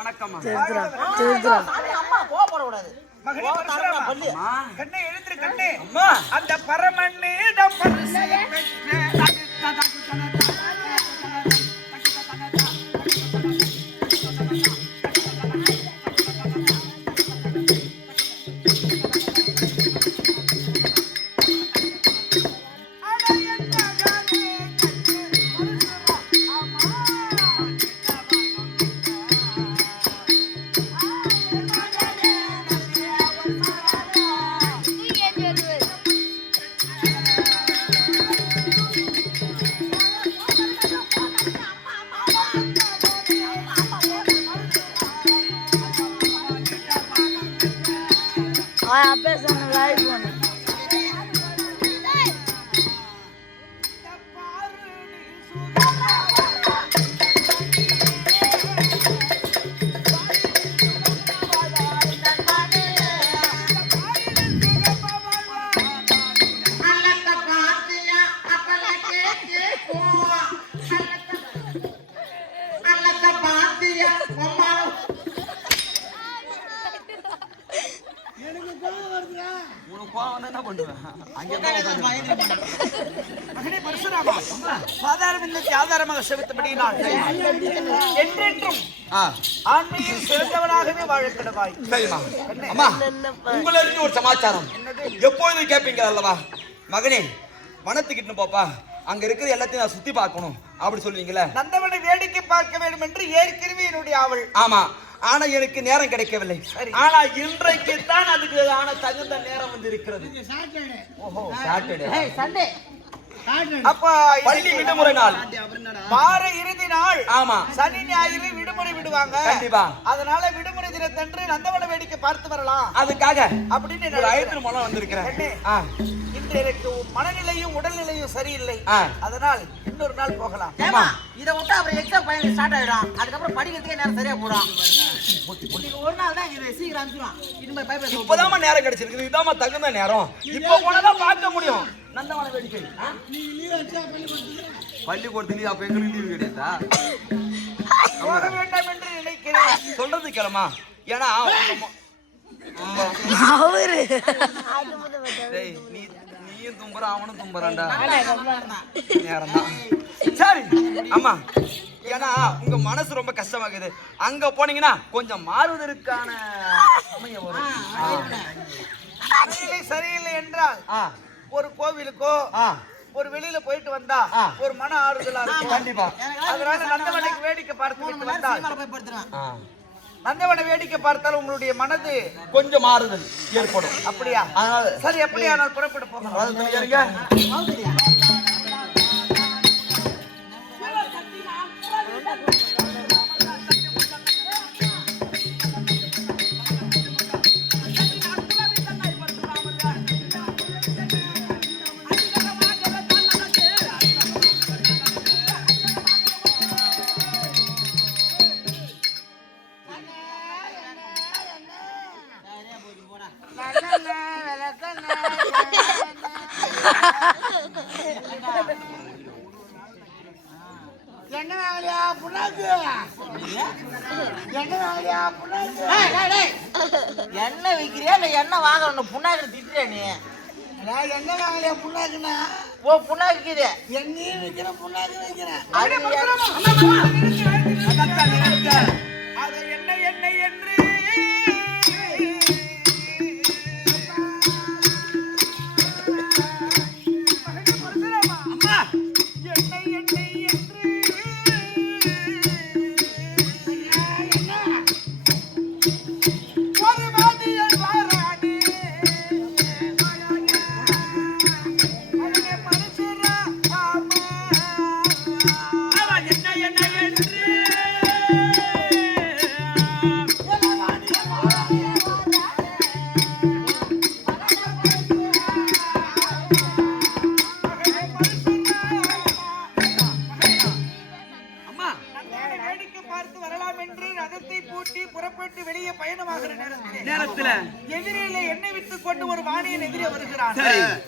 வணக்கம். அம்மா கோபப்படக்கூடாது. கண்ணே எழுந்திரு கண்ணே. அந்த பரமன்னிடம் பரிசு பெற்ற ஆதாரமாக செலுத்தபடியினால் என்றென்றும் ஆன்மீகம் சிறந்தவனாகவே வாழக்கிடவாய். உங்களுக்கு ஒரு சமாச்சாரம் எப்போது கேட்பீங்க அல்லவா? மகனே, வனத்துக்கிட்டு போப்பா, அங்க இருக்கிற எல்லாத்தையும் நான் சுத்தி பார்க்கணும் அப்படி சொல்லுவீங்களா? நந்தவனை வேடிக்கை பார்க்க வேண்டும் என்று ஏற்கனவே என்னுடைய ஆவல். ஆமா, ஆனா எனக்கு நேரம் கிடைக்கவில்லை. ஆனா இன்றைக்கு தான் அதுக்கு ஆன தகுந்த நேரம் வந்து இருக்கிறது. ஓஹோ, சாட்டர்டே சண்டே. அப்ப பள்ளி விடுமுறை நாள், வார இறுதி நாள். ஆமா, சனி ஞாயிறு விடுமுறை விடுவாங்க. கண்டிப்பா. அதனால விடுமுறை தினத்தன்று நந்தவன வேடிக்கை பார்த்து வரலாம் அதுக்காக அப்படின்னு ஒரு ஐந்து மூலம் வந்திருக்கிறேன். இன்று எனக்கு மனநிலையும் உடல்நிலையும் சரியில்லை. அதனால் இன்னொரு நாள் போகலாம். இதை விட்டு அப்புறம் எக்ஸாம் பையன் ஸ்டார்ட் ஆயிடும். அதுக்கப்புறம் படிக்கிறதுக்கே நேரம் சரியா போடும். ஒரு நாள் தான் இதை சீக்கிரம் அனுப்பிடுவான். இப்பதான் நேரம் கிடைச்சிருக்கு. இதாம தகுந்த நேரம். இப்ப போனதான் பார்க்க முடியும் நந்தவன வேடிக்கை. பள்ளிக்கூடத்துல அப்ப எங்களுக்கு லீவு கிடையாதா? போக வேண்டாம் என்று நினைக்கிறேன். சொல்றது கிளமா. ஏன்னா நீயும் தும்புற அவனும் தும்புறான்டா. நேரம் தான். சரி அம்மா, ஏன்னா உங்க மனசு ரொம்ப கஷ்டமாக்குது. அங்க போனீங்கன்னா கொஞ்சம் மாறுவதற்கான சமயம் வரும். சரியில்லை என்றால் ஒரு கோவிலுக்கோ ஒரு வெளியில போயிட்டு வந்தா ஒரு மன ஆறுதலா இருக்கும். கண்டிப்பா. அதனால நந்தவனுக்கு வேடிக்கை பார்த்து வந்தால் நந்தவன வேடிக்கை பார்த்தால் உங்களுடைய மனது கொஞ்சம் மாறுதல் ஏற்படும். அப்படியா? சரி, அப்படியா? நான் புறப்பட போகிறேன். என்ன வாங்கலையா புண்ணாக்கு? என்ன வாங்கலையா புண்ணாக்கு? எண்ணெய் விற்கிறியா இல்ல எண்ணெய் வாங்கணும்? புண்ணாக்கு திட்டுறியா நீ? என்ன வாங்கலையா புண்ணாக்குன்னா? ஓ, புண்ணாக்குது. எண்ணெயும் விற்கிற புண்ணாக்கு வைக்கிறேன். அது என்ன எண்ணெய் என்று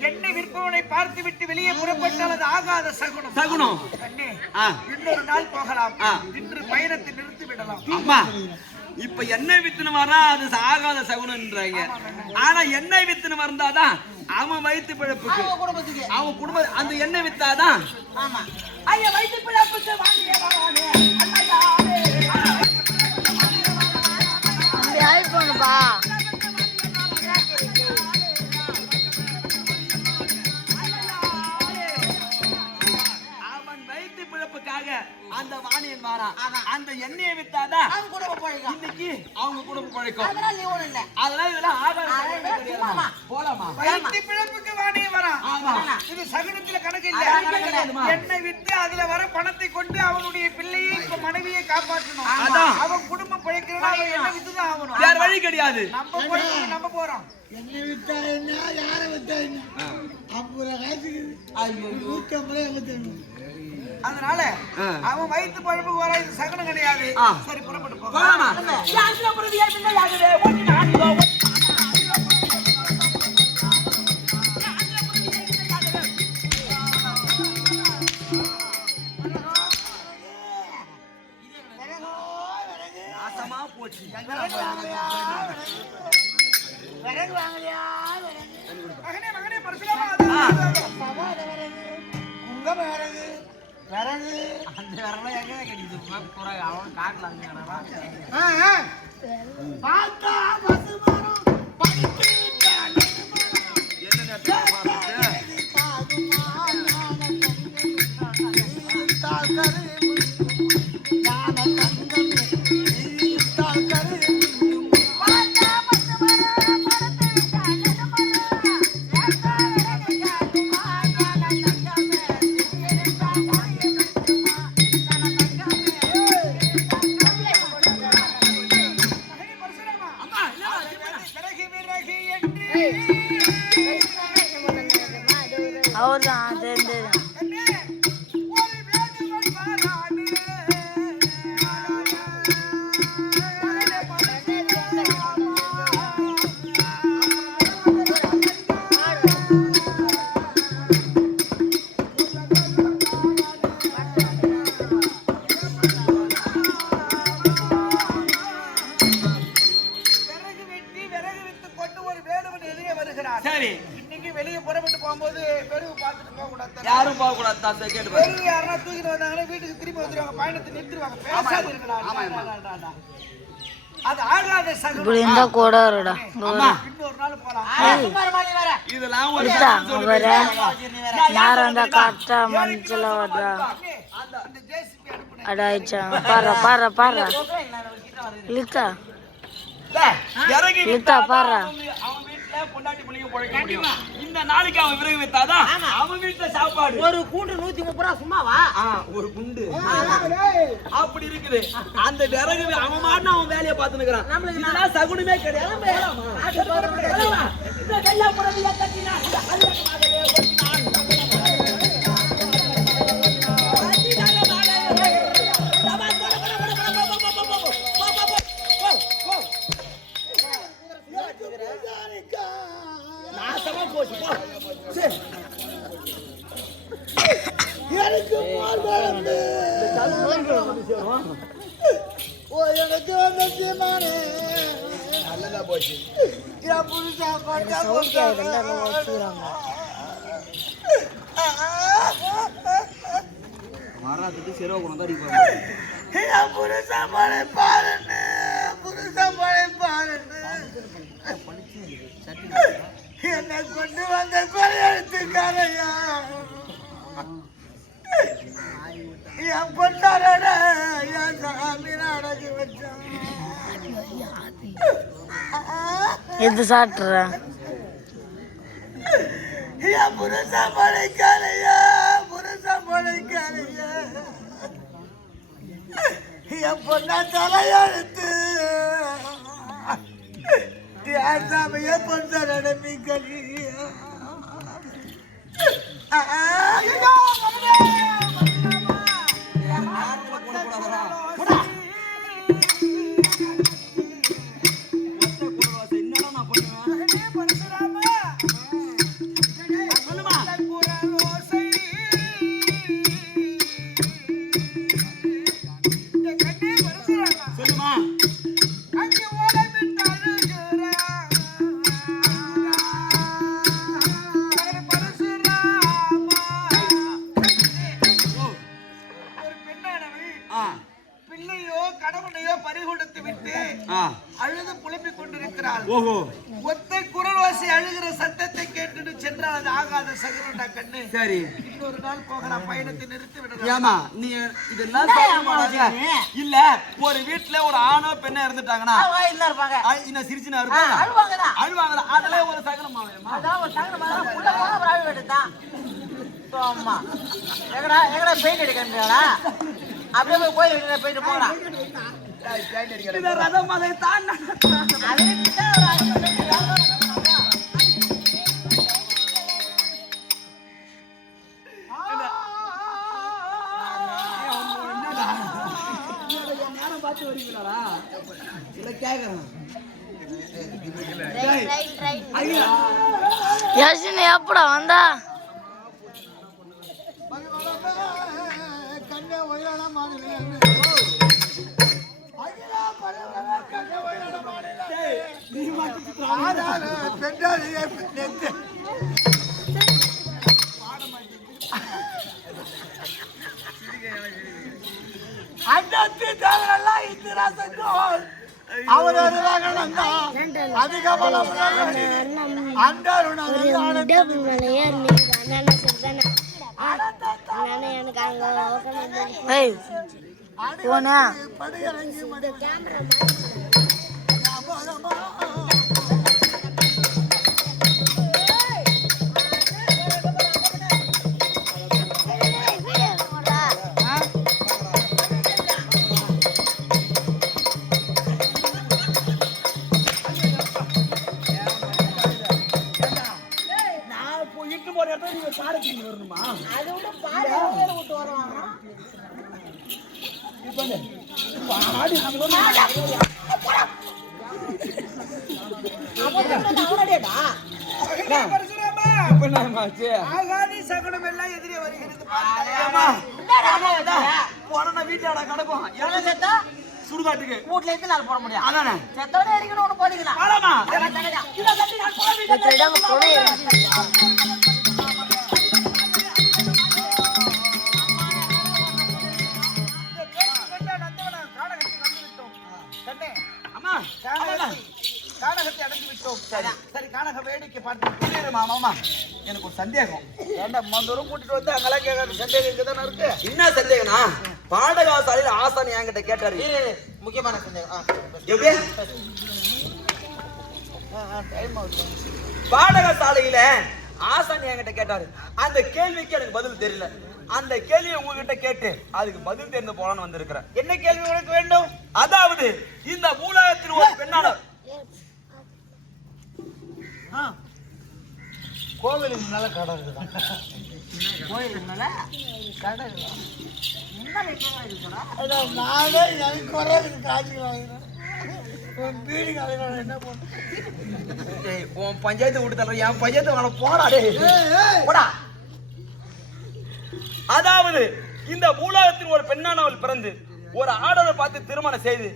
எண்ணெய் விற்பவனை பார்த்து விட்டு வெளியே புறப்பட்டால் அது ஆகாத சகுனம். சகுனம். இன்னொரு நாள் போகலாம். இன்று பயணத்தை நிறுத்தி விடலாம். அம்மா இப்ப எண்ணெய் வித்துன்னு வரா அது ஆகாத சகுனன்றாங்க. ஆனா எண்ணெய் வித்துன்னு வந்தாதான் அவன் வயிற்று பிழப்புக்கு அவன் குடும்பம் அந்த எண்ணெய் வித்தாதான். ஆமா ஐயா வயிற்று பிழப்புக்கு வாங்கியே வரானே அப்படி ஆயிப்போனுப்பா. அவன் வயிற்று பிழப்புக்காக அந்த வாணியன் வாரான். அந்த எண்ணெயை வித்தாதான் அவங்க குடும்பம் பழைக்கும். இன்னைக்கு அவங்க குடும்பம் பழைக்கும். அதனால நீ ஒண்ணு இல்ல. அதனால இதெல்லாம் ஆகாத போலாமா? வயிற்று பிழப்புக்கு வாணியே வரான். ஆமா. இது சகுனத்துல கணக்கு இல்ல. கிடையாதுமா? எண்ணெய் வித்து அதுல வர பணத்தை கொண்டு அவனுடைய பிள்ளையை மனைவியை காப்பாற்றணும். அதான். அவன் குடும்பம் பிழைக்கிறதா அவன் எண்ணெய் வித்துதான் ஆகணும். வேற வழி கிடையாது. நம்ம போறோம் நம்ம போறோம். என்னை விட்டா என்ன யாரை விட்டா என்ன அப்புறம் காசுக்கு நூற்றம்பது எங்க அதனால அவன் வயிற்று பழப்புக்கு வர இது சகுனம் கிடையாது. சரி புறப்பட்டு போலாமா? நாசமா போச்சு. விறகு வாங்கலையா மகனே பரசுராமா உங்க விறகு விறகு அந்த வரலாம் எங்க கிடைக்குது பூரா அவன் காட்டுல பார்த்தா பசு மரம் படித்து என்ன நேரத்துல பாருங்க. அவர்தான் தெரிஞ்சது. சரி இன்னைக்கு வெளியே புறப்பட்டு போகும்போது பெருவு பார்த்துட்டு போக கூடாது. யாரும் போக கூடாது. தாத்தா கேட்டு பாரு. பெருவு யாரா தூக்கிட்டு வந்தாங்கன்னா வீட்டுக்கு திரும்பி வந்துருவாங்க. பயணத்தை நிறுத்துவாங்க. பேசாது இருக்கடா. அது ஆகாத சகுனம். இப்படி இருந்தா கூட வருடா. இன்னொரு நாள் போலாம். இதெல்லாம் ஒரு இதா அவர நேரம் இருந்தா கரெக்டா மஞ்சள் வருதா. அந்த ஜேசிபி அனுப்புனேன். அடாயிச்சா பாரு பாரு பாரு லித்தா இறங்கி லித்தா பாரு. அவன் வீட்டுல பொண்டாட்டி புள்ளைங்க பொழைக்க முடியும். இந்த நாளைக்கு அவன் விறகு வித்தாதான் அவன் வீட்டுல சாப்பாடு. ஒரு கூண்டு 130 ரூபா சும்மாவா? ஒரு குண்டு அப்படி இருக்குது. அந்த விறகு அவன் மாட்டின அவன் வேலையை பார்த்து நிக்கிறான். இதெல்லாம் சகுனமே கிடையாது. நாசமா போச்சு போ. சரி எனக்கு மார்பளந்து ஓ எனக்கு வந்து சீமானே நல்லதா போச்சு. என் புருஷா கொண்டா மாறாத்துக்கு சிறுவகுணம் தான் அடிப்பாங்க. என் புருஷா மழை பாருன்னு புருஷா மழை பாருன்னு என்னை கொண்டு வந்த கொலையெழுத்துக்காரையா என் பொண்டாரோட என் சாமி அடக்கி வச்சான். எது சாப்பிட்ற என் புருஷா மழைக்காரையா புருஷா மழைக்காரையா என் பொண்ணா தலையெழுத்து என் சாமிய பொண்ணோட நீ கழியா என்னடா நான் பண்ணுவேன்? சொல்லுமா அங்கே ஓடமிட்டு அழுகிறான் பரசுராமா. ஒரு பெண்ணானவள் பிள்ளையோ கணவனையோ பறிகொடுத்து விட்டு அழுது புலம்பிக் கொண்டிருக்கிறாள். ஓஹோ ஒத்தை குரல்வாசி அழுகிற சத்தத்தை கேட்டுட்டு சென்றால் அது ஆகாத சகுனண்டா கண்ணு. சரி இன்னொரு நாள் போகலாம், பயணத்தை நிறுத்தி விடலாம். ஏமா நீ இதெல்லாம் சொல்ல மாட்டாங்க. இல்ல ஒரு வீட்டுல ஒரு ஆணோ பெண்ணோ இறந்துட்டாங்கன்னா இல்ல இருப்பாங்க இன்னும் சிரிச்சுனா இருப்பாங்க, அழுவாங்கதான். அழுவாங்க. அதுல ஒரு சகனமா அதான் ஒரு சங்கடம் மாதிரி புள்ள போனா அப்புறம் அழுவ வேண்டியதுதான். ஆமா எங்கடா பெயிண்ட் அடிக்கிறா அப்படியே போய் கோயில் போயிட்டு போகலாம். ரதம் அதை தான் பார்த்து வருகிறாரா இல்ல கேக்குறேன். யசினி எப்படா வந்தா? கண்ணே ஒயிலான மாநில ஆகாதி சகுனம் எல்லாம் எதிரே வருகிறது. வீட்டாட கிடக்கும் சுடுகாட்டுக்கு வீட்டுல இருந்து நாள் போட முடியும். அதானே செத்தோட எரிக்கணும் ஒண்ணு போதிக்கலாம். கானகத்தை அடைஞ்சு விட்டோம். சரி கானக வேடிக்கை பார்த்து மாமா எனக்கு ஒரு சந்தேகம். தூரம் கூட்டிட்டு வந்து அங்கெல்லாம் கேட்காத சந்தேகம் இங்கதானே இருக்கு. என்ன சந்தேகம்னா பாடகாசாலையில ஆசான் என்கிட்ட கேட்டாரு முக்கியமான சந்தேகம். எப்படி பாடகசாலையில ஆசான் என்கிட்ட கேட்டாரு. அந்த கேள்விக்கு எனக்கு பதில் தெரியல. அந்த கேள்வியை உங்ககிட்ட கேட்டு அதுக்கு பதில் தெரிந்து போலான்னு வந்திருக்கிறேன். என்ன கேள்வி உனக்கு வேண்டும்? அதாவது இந்த மூலகத்தில் ஒரு பெண்ணானவர் கோவிலுக்கு மேல கடை இருக்குதான். கோயில் மேல கடை நானே எனக்கு வர்றதுக்கு காட்சி வாங்கினேன். பீடி கலைஞர் என்ன பண்ண உன் பஞ்சாயத்து விட்டு தர என் பஞ்சாயத்து வாங்க போராடே போடா. அதாவது இந்த மூலகத்தில் ஒரு பெண்ணானவள் பிறந்து ஒரு ஆடலை பார்த்து திருமணம் செய்து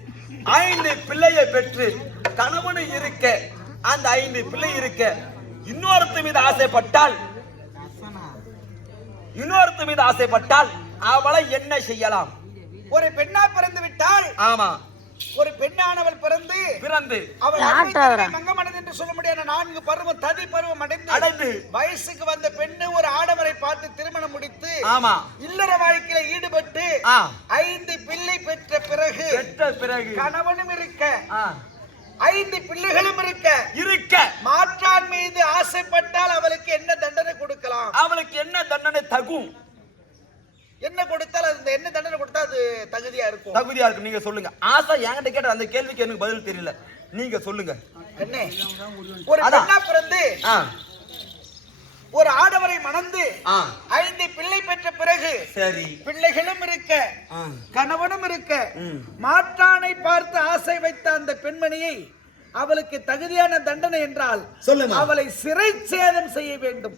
5 பிள்ளையை பெற்று கணவனு இருக்க அந்த 5 பிள்ளை இருக்க இன்னொருத்த மீது ஆசைப்பட்டால் அவளை என்ன செய்யலாம்? ஒரு பெண்ணா பிறந்து விட்டால், ஆமா ஒரு பெண்ணானவள் பிறந்து அவள் மங்கமனது என்று சொல்ல முடியாத 4 பருவம் ததி பருவம் அடைந்து வயசுக்கு வந்த பெண்ணு ஒரு ஆடவரை பார்த்து திருமணம் முடித்து ஆமா இல்லற வாழ்க்கையில ஈடுபட்டு 5 பிள்ளை பெற்ற பிறகு கணவனும் இருக்க 5 பிள்ளைகளும் இருக்க மாற்றான் மீது ஆசைப்பட்டால் அவளுக்கு என்ன தண்டனை கொடுக்கலாம்? அவளுக்கு என்ன தண்டனை தகும்? என்ன கொடுத்தால் அது என்ன தண்டனை கொடுத்தா அது தகுதியா இருக்கும்? நீங்க சொல்லுங்க. ஆசை என்கிட்ட கேட்ட அந்த கேள்விக்கு எனக்கு பதில் தெரியல, நீங்க சொல்லுங்க. என்ன ஒரு பெண்ணா பிறந்து ஒரு ஆடவரை மணந்து 5 பிள்ளை பெற்ற பிறகு சரி பிள்ளைகளும் இருக்க கணவனும் இருக்க மாற்றானை பார்த்து ஆசை வைத்த அந்த பெண்மணியை அவளுக்கு தகுதியான தண்டனை என்றால் சொல்லுங்க. அவளை சிறை சேதம் செய்ய வேண்டும்.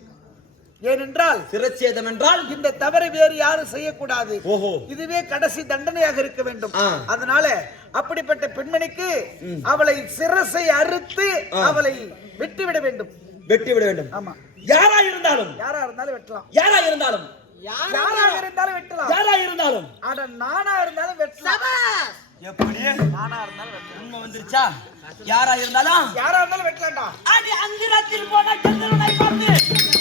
ஏனென்றால் சிரச்சேதம் என்றால் இந்த தவறை வேறு யாரும் செய்யக்கூடாது. ஓஹோ. இதுவே கடைசி தண்டனையாக இருக்க வேண்டும். ஆ. அதனால அப்படிப்பட்ட பெண்மணிக்கு அவளை சிரசை அறுத்து அவளை வெட்டிவிட வேண்டும். வெட்டிவிட வேண்டும். ஆமா, யாரா இருந்தாலும் யாரா இருந்தாலும் வெட்டலாம். யாரா இருந்தாலும் யாராக இருந்தாலும் வெட்டலாம். யாரா இருந்தாலும் அட நானா இருந்தாலும் வெட்டலாம். எப்படி நானா இருந்தாலும் வெட்டலாம். உண்மை வந்துருச்சா? யாரா இருந்தாலும் யாரா இருந்தாலும் வெட்டலாம்டா. அடி அந்திரத்தில் போன கந்தனை பார்த்து